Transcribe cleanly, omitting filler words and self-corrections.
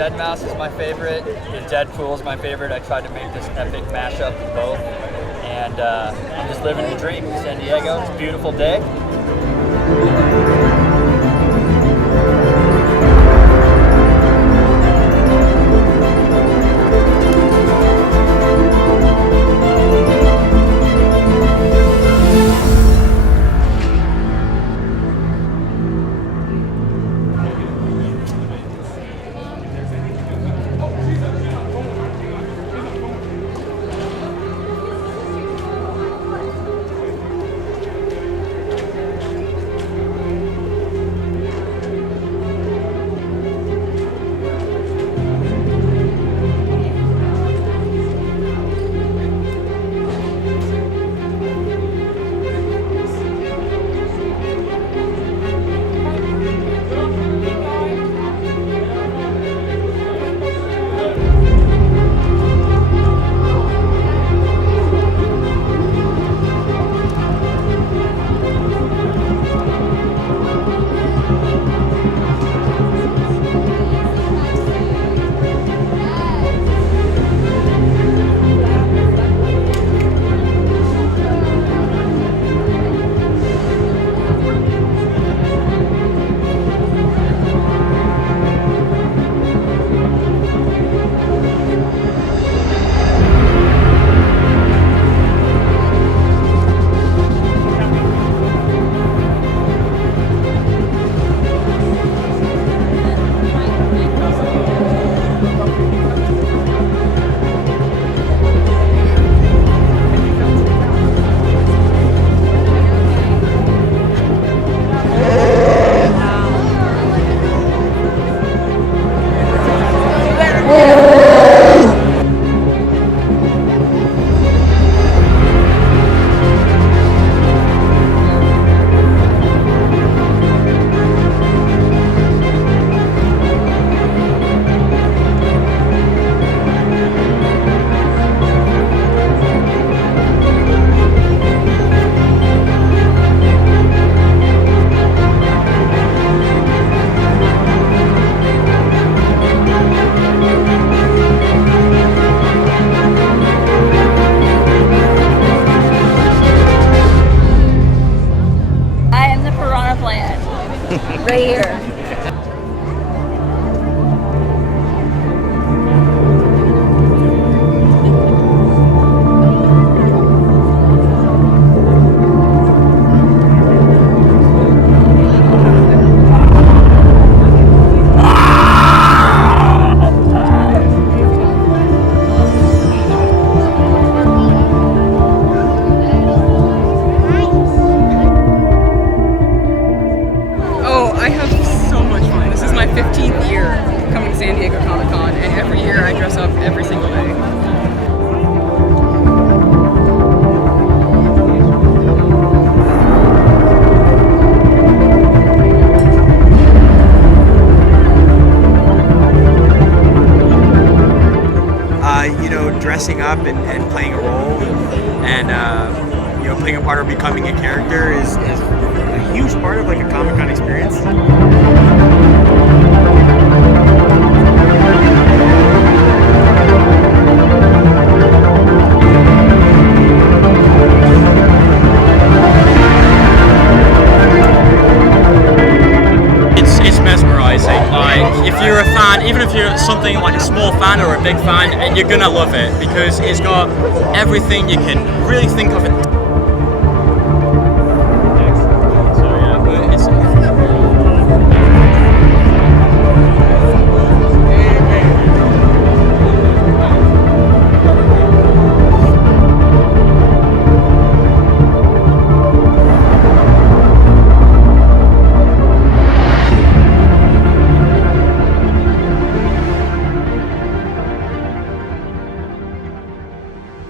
Deadmau5 is my favorite, and Deadpool is my favorite. I tried to make this epic mashup of both, and I'm just living the dream in San Diego. It's a beautiful day. Right here. I have so much fun. This is my 15th year coming to San Diego Comic-Con, and every year I dress up every single day. Dressing up and playing a role and playing a part or becoming a character is a huge part of like a Comic-Con experience. It's mesmerizing. Like if you're a fan, even if you're something like a small fan or a big fan, you're gonna love it because it's got everything you can really think of it.